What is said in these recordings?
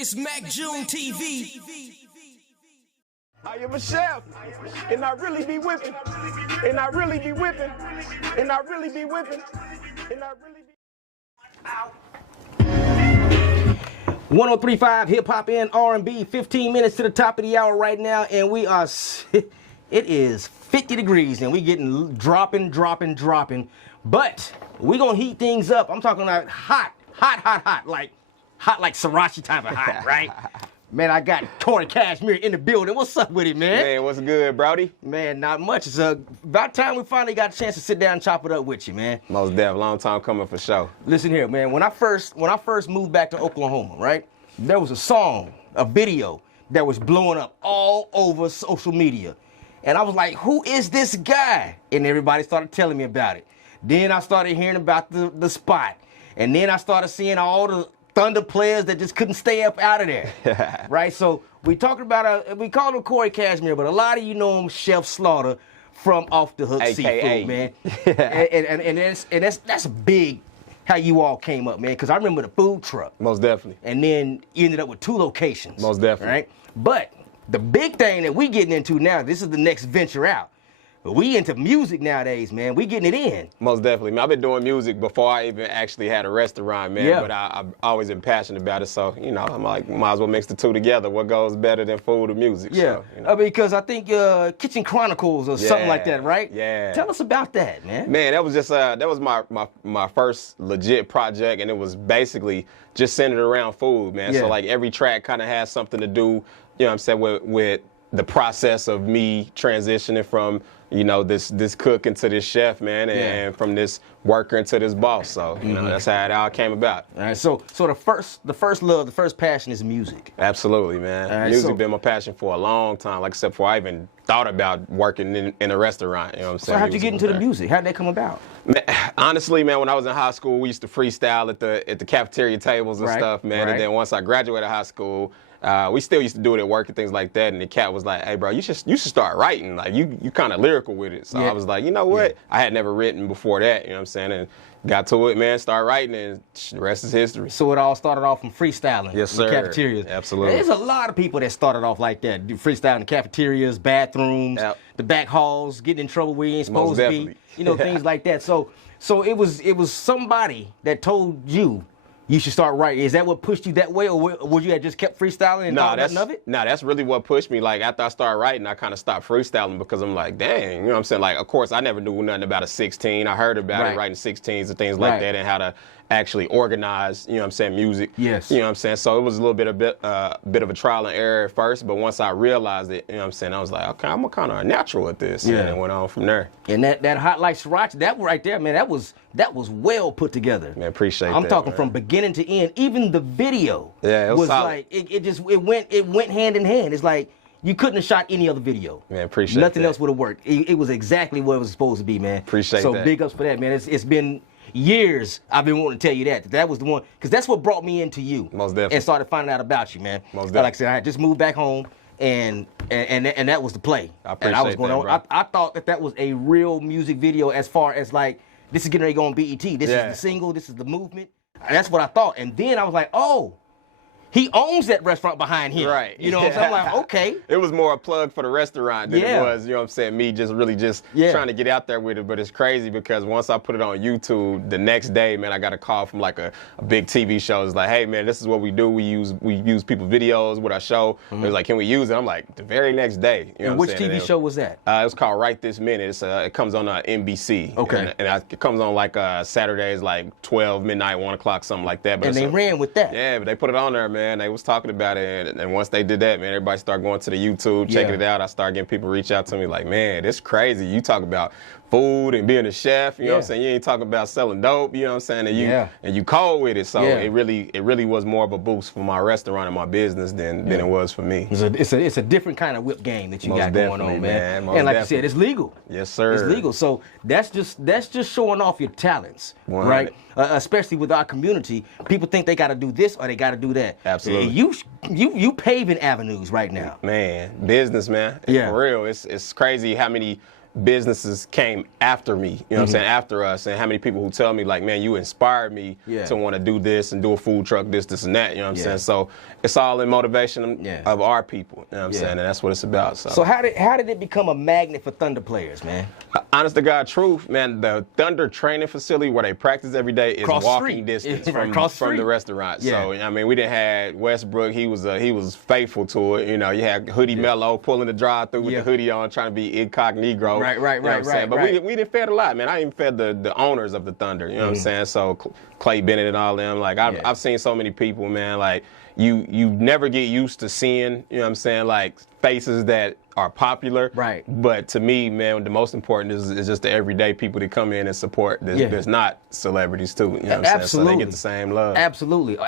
It's Mack June TV. I am a chef, and I really be whipping, and I really be whipping, and I really be whipping, and I really be. 103.5 hip hop and R&B. 15 minutes to the top of the hour right now, and we are. It is 50 degrees, and we getting dropping. But we gonna heat things up. I'm talking about hot, like Sriracha type of hot, right? Man, I got Corey Cashmere in the building. What's up with it, man? Man, what's good, Brody? Man, not much. It's about time we finally got a chance to sit down and chop it up with you, man. Most definitely, long time coming for sure. Listen here, man. When I first moved back to Oklahoma, right? There was a song, a video that was blowing up all over social media. And I was like, who is this guy? And everybody started telling me about it. Then I started hearing about the spot. And then I started seeing all the Thunder players that just couldn't stay up out of there, right? So we talked about, we called him Corey Cashmere, but a lot of you know him, Chef Slawta from Off the Hook a.k.a. Seafood, man. and that's big how you all came up, man, because I remember the food truck. Most definitely. And then you ended up with 2 locations. Most definitely. Right? But the big thing that we getting into now, this is the next venture out. But we into music nowadays, man. We getting it in. Most definitely, man. I've been doing music before I even actually had a restaurant, man. Yeah. But I've always been passionate about it. So, you know, I'm like, might as well mix the two together. What goes better than food or music? Yeah. So, you know. Because I think Kitchen Chronicles or something like that, right? Yeah. Tell us about that, man. Man, that was just that was my first legit project, and it was basically just centered around food, man. Yeah. So like every track kind of has something to do, you know what I'm saying, with the process of me transitioning from, you know, this cook into this chef, man, and from this worker into this boss. So, you know, that's how it all came about. All right, so the first love, the first passion is music. Absolutely, man. All right, Music so been my passion for a long time, like I said, before I even thought about working in a restaurant, you know what I'm saying? So how'd you get into the music? How'd that come about? Man, honestly, man, when I was in high school, we used to freestyle at the cafeteria tables and stuff, man. And then once I graduated high school, we still used to do it at work and things like that. And the cat was like, "Hey, bro, you should start writing. Like you kind of lyrical with it." So I was like, you know what? I had never written before that. You know what I'm saying? And got to it, man. Started writing, and the rest is history. So it all started off from freestyling. Yes, in the sir. cafeterias. Absolutely. There's a lot of people that started off like that, do freestyle in the cafeterias, bathrooms, the back halls, getting in trouble where you ain't supposed to be. You know, things like that. So it was somebody that told you should start writing. Is that what pushed you that way, or would you have just kept freestyling and thought nothing of it? No, that's really what pushed me. Like, after I started writing, I kind of stopped freestyling because I'm like, dang, you know what I'm saying? Like, of course, I never knew nothing about a 16. I heard about it, writing 16s and things like that, and how to actually organize, you know what I'm saying, music. Yes. You know what I'm saying? So it was a little bit of a trial and error at first, but once I realized it, you know what I'm saying, I was like, okay, I'm kind of natural at this. Yeah. And it went on from there. And that Hot Like Sriracha, that right there, man, that was well put together. Man, appreciate that. I'm talking man. from beginning to end. Even the video it was solid. like it went hand in hand. It's like you couldn't have shot any other video. Man, appreciate Nothing that. else would have worked. It was exactly what it was supposed to be, man. Appreciate so that. So big ups for that, man. It's been years I've been wanting to tell you that was the one, because that's what brought me into you. Most definitely. And started finding out about you, man. Most definitely. Like I said, I had just moved back home, and that was the play. I appreciate that, I thought that was a real music video, as far as like, this is getting ready to go on BET. This is the single. This is the movement. And that's what I thought. And then I was like, oh, he owns that restaurant behind him. Right. You know what I'm saying? I'm like, okay. It was more a plug for the restaurant than it was, you know what I'm saying, me just trying to get out there with it. But it's crazy because once I put it on YouTube, the next day, man, I got a call from like a big TV show. It's like, hey, man, this is what we do. We use people videos with our show. It was like, can we use it? I'm like, the very next day. You know and what which I'm saying? TV show was that? It was called Right This Minute. It comes on NBC. Okay. And it comes on like Saturdays, like 12, midnight, 1 o'clock, something like that. But and they ran with that. Yeah, but they put it on there, man. They was talking about it, and once they did that, man, everybody started going to the YouTube, checking it out. I started getting people reach out to me like, man, this crazy. You talk about food and being a chef, you know what I'm saying? You ain't talking about selling dope, you know what I'm saying? And you cold with it. So it really was more of a boost for my restaurant and my business than it was for me. It's a different kind of whip game that you got going on, man. Most and like definitely. you said, it's legal. Yes, sir. It's legal. So that's just showing off your talents, right? Especially with our community, people think they got to do this or they got to do that. Absolutely. You paving avenues right now. Man, business, man. For real. It's crazy how many businesses came after me, you know what I'm saying, after us, and how many people who tell me like, man, you inspired me to want to do this and do a food truck, this and that, you know what I'm saying? So it's all in motivation of our people, you know what I'm saying, and that's what it's about. So how did it become a magnet for Thunder players, man? Honest to God truth, man, the Thunder training facility where they practice every day is walking distance from the restaurant. So I mean, we didn't have Westbrook, he was faithful to it, you know, you had Hoodie Mello pulling the drive-through with the hoodie on, trying to be incognito. Right. But we didn't fed a lot, man. I even fed the owners of the Thunder, you know what I'm saying? So Clay Bennett and all them, like I've seen so many people, man, like you never get used to seeing, you know what I'm saying, like faces that are popular. Right. But to me, man, the most important is just the everyday people that come in and support. There's not celebrities too, you know what I'm saying? So they get the same love. Absolutely.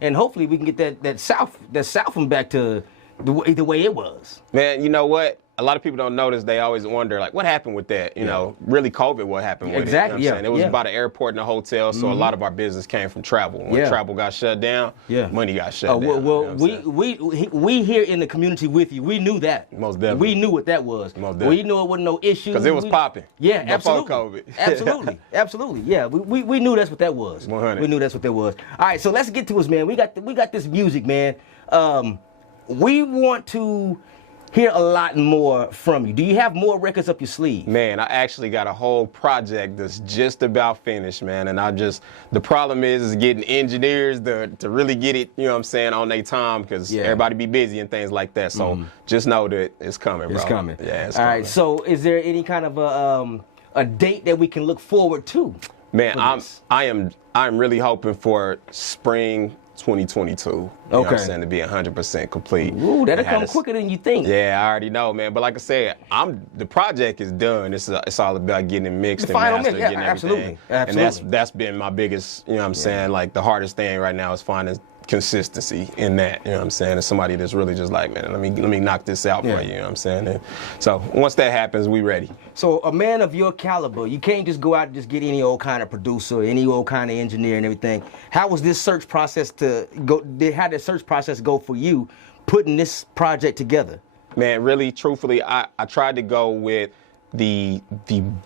And hopefully we can get that South one back to the way it was. Man, you know what? A lot of people don't notice. They always wonder, like, what happened with that? You know, really COVID, what happened with it? Exactly, you know what I'm saying? It was about an airport and a hotel, so a lot of our business came from travel. When travel got shut down, money got shut down. Well, we here in the community with you, we knew that. Most definitely. We knew what that was. Most definitely. We knew it wasn't no issue. Because it was popping. Yeah, absolutely. Before COVID. Absolutely. Yeah, we knew that's what that was. 100. We knew that's what that was. All right, so let's get to us, man. We got this music, man. We want to hear a lot more from you. Do you have more records up your sleeve? Man, I actually got a whole project that's just about finished, man. And the problem is getting engineers to really get it, you know what I'm saying, on their time, because everybody be busy and things like that. So just know that it's coming, bro. It's coming. Yeah, it's coming. All right, so is there any kind of a date that we can look forward to? Man, I'm really hoping for spring 2022. You know what I'm saying, to be 100% complete. Ooh, that'll come quicker than you think. Yeah, I already know, man. But like I said, the project is done. It's all about getting it mixed and mastered, getting everything. Absolutely. And that's been my biggest, you know what I'm saying, like the hardest thing right now is finding consistency in that, you know what I'm saying? And somebody that's really just like, man, let me knock this out for you know what I'm saying? And so once that happens, we ready. So a man of your caliber, you can't just go out and just get any old kind of producer, any old kind of engineer and everything. How was this search process how did the search process go for you putting this project together? Man, really, truthfully, I tried to go with the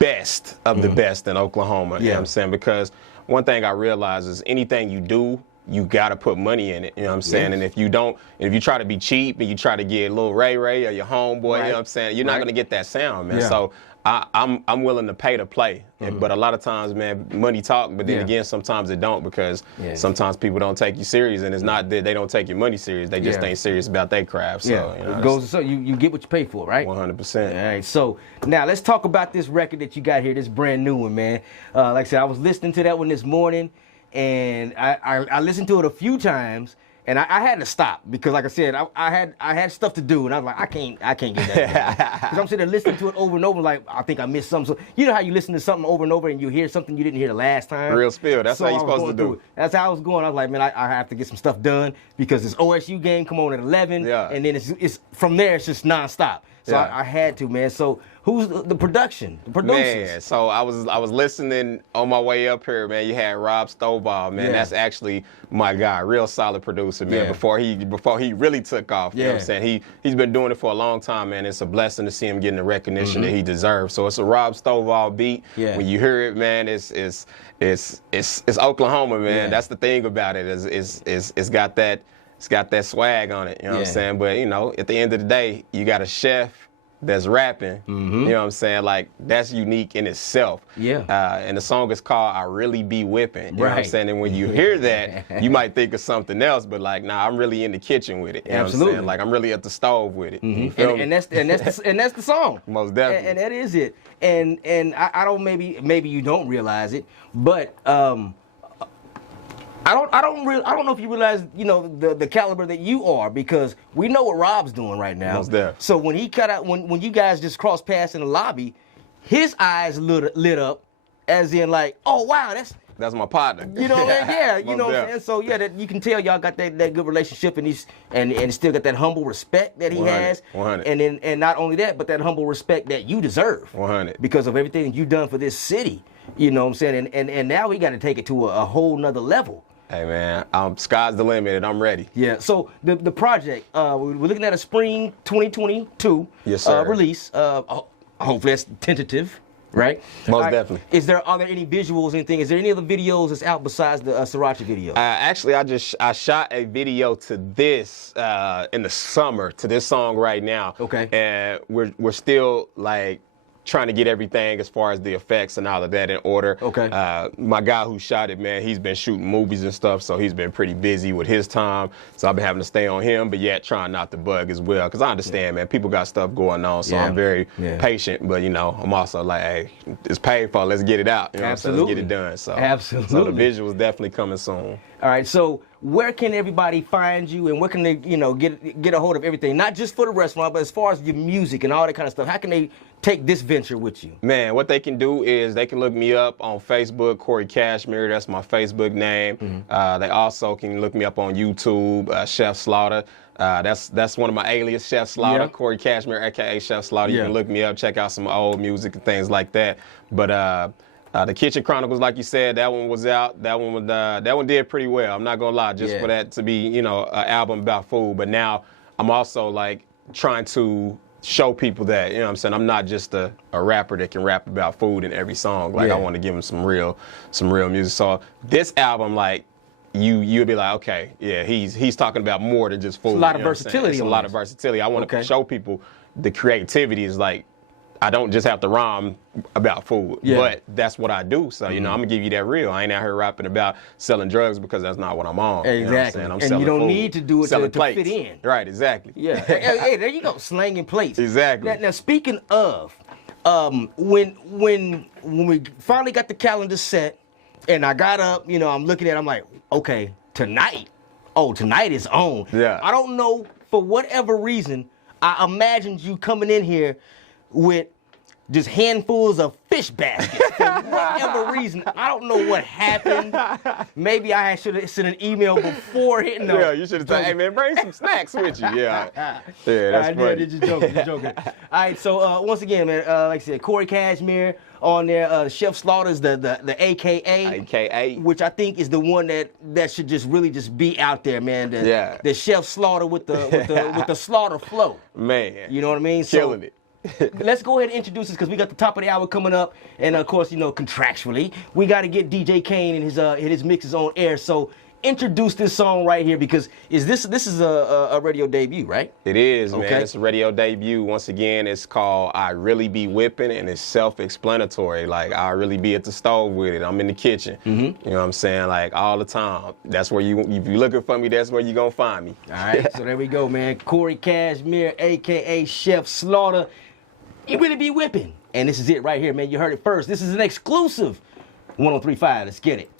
best of the best in Oklahoma, you know what I'm saying? Because one thing I realized is anything you do, you got to put money in it, you know what I'm saying? And if you try to be cheap and you try to get a little Ray or your homeboy, you know what I'm saying? You're not going to get that sound, man. So I'm willing to pay to play. But a lot of times, man, money talk, but then again, sometimes it don't, because sometimes people don't take you serious, and it's not that they don't take your money serious. They just ain't serious about their craft. So, you know, so you get what you pay for, right? 100%. All right, so now let's talk about this record that you got here, this brand new one, man. Like I said, I was listening to that one this morning, and I listened to it a few times, and I had to stop because, like I said, I had stuff to do, and I was like, I can't get that. Because I'm sitting there listening to it over and over, like I think I missed something. So you know how you listen to something over and over, and you hear something you didn't hear the last time. Real spill. That's how you're supposed to do it. That's how I was going. I was like, man, I have to get some stuff done because this OSU game come on at 11, and then it's from there it's just nonstop. So I had to, man. So who's the production? The producers? Man, so I was listening on my way up here, man. You had Rob Stovall, man. That's actually my guy, real solid producer, man. Before he really took off, you know what I'm saying? He's been doing it for a long time, man. It's a blessing to see him getting the recognition that he deserves. So it's a Rob Stovall beat. When you hear it, man, it's Oklahoma, man. That's the thing about it. It's got that swag on it, you know what I'm saying? But, you know, at the end of the day, you got a chef that's rapping, you know what I'm saying? Like, that's unique in itself. And the song is called I Really Be Whipping, you know what I'm saying? And when you hear that, you might think of something else, but like, nah, I'm really in the kitchen with it. You know what I'm saying? Like, I'm really at the stove with it. You feel me? And that's the song. Most definitely. And that is it. And I don't, maybe you don't realize it, but I don't know if you realize, you know, the caliber that you are, because we know what Rob's doing right now. Most definitely. So when he cut out, when you guys just crossed paths in the lobby, his eyes lit up, as in like, oh wow, that's my partner. You know what I mean? You know what I'm saying? So that you can tell y'all got that good relationship, and still got that humble respect that he 100, has. 100. And not only that, but that humble respect that you deserve. 100. Because of everything that you've done for this city. You know what I'm saying? And now we got to take it to a whole nother level. Hey man, sky's the limit, and I'm ready. Yeah. So the project, we're looking at a spring 2022 yes, sir. Release. hopefully that's tentative, right? Most All right. definitely. Are there any visuals, anything? Is there any other videos that's out besides the Sriracha video? Actually, I shot a video to this in the summer to this song right now. Okay. And we're still like trying to get everything as far as the effects and all of that in order. Okay. My guy who shot it, man, he's been shooting movies and stuff, so he's been pretty busy with his time. So I've been having to stay on him, but yet trying not to bug as well. Because I understand, man, people got stuff going on, so I'm very patient. But, you know, I'm also like, hey, it's paid for, let's get it out. You know Absolutely. Let's get it done. So, Absolutely. So the visuals definitely coming soon. All right, so where can everybody find you, and where can they, you know, get a hold of everything? Not just for the restaurant, but as far as your music and all that kind of stuff. How can they take this venture with you? Man, what they can do is they can look me up on Facebook, Corey Cashmere. That's my Facebook name. Mm-hmm. They also can look me up on YouTube, Chef Slawta. That's one of my alias, Chef Slawta, Corey Cashmere, a.k.a. Chef Slawta. You can look me up, check out some old music and things like that. But the Kitchen Chronicles, like you said, that one was out. That one did pretty well. I'm not gonna lie, just for that to be, you know, an album about food. But now I'm also like trying to show people that, you know what I'm saying, I'm not just a rapper that can rap about food in every song. Like I want to give them some real music. So this album, like you'll be like, okay, yeah, he's talking about more than just food. It's a lot of versatility. It's a lot of versatility. I want to show people the creativity is like, I don't just have to rhyme about food, but that's what I do. So, you know, I'm going to give you that real. I ain't out here rapping about selling drugs because that's not what I'm on. Exactly. You know what I'm saying? I'm and selling you don't food, need to do it to fit in. Right, exactly. Yeah. hey, there you go, slanging plates. Exactly. Now speaking of, when we finally got the calendar set, and I got up, you know, I'm looking at it, I'm like, okay, tonight is on. Yeah. I don't know, for whatever reason, I imagined you coming in here with just handfuls of fish baskets. For whatever reason, I don't know what happened. Maybe I should have sent an email before hitting them. Yeah, you should have said, hey man, bring some snacks with you. Yeah, that's funny. Just joking. All right, so once again, man, like I said, Corey Cashmere on there. Chef Slawta's the a.k.a. which I think is the one that should just really just be out there, man. The Chef Slawta with the slaughter flow. Man, you know what I mean? Killing it. Let's go ahead and introduce this because we got the top of the hour coming up, and of course, you know, contractually, we got to get DJ Kane and his mixes on air. So introduce this song right here because this is a radio debut, right? It is, man. It's a radio debut. Once again, it's called I Really Be Whipping, and it's self-explanatory. Like, I really be at the stove with it. I'm in the kitchen. Mm-hmm. You know what I'm saying? Like, all the time. That's where if you're looking for me, that's where you're going to find me. All right, so there we go, man. Corey Cashmere, a.k.a. Chef Slawta. You really be whipping. And this is it right here, man. You heard it first. This is an exclusive 103.5. Let's get it.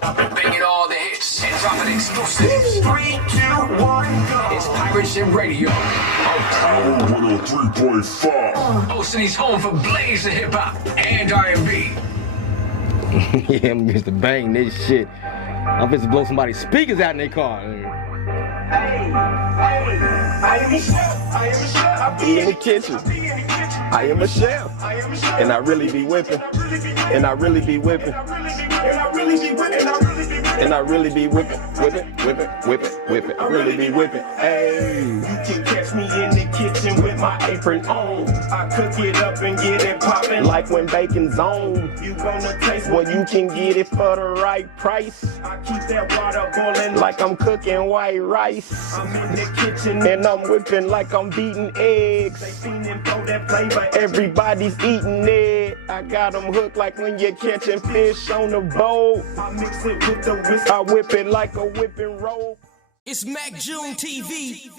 Banging all the hits and dropping exclusives. 3, 2, 1, go. It's Pirate Radio. Power 103.5. Ocean's home for blazing hip hop and R&B. Yeah, I'm used to bang this shit. I'm supposed to blow somebody's speakers out in their car. Hey, I am a chef. I be in the kitchen. I am a chef. And I really be whipping. And I really be whipping. And I really be whipping. And I really be whipping. I really be whipping. Hey, you can catch me in the kitchen with my apron on. I cook it up and get it popping like when bacon's on. You wanna taste what you can get it for the right price. I keep that water boiling like I'm cooking white rice. I'm in the kitchen and I'm whipping like I'm beating eggs. They feeling for that flavor, everybody's eating it. I got them hooked like when you're catching fish on the boat. I mix it with the whisk, I whip it like a whipping rope. It's Mack June TV.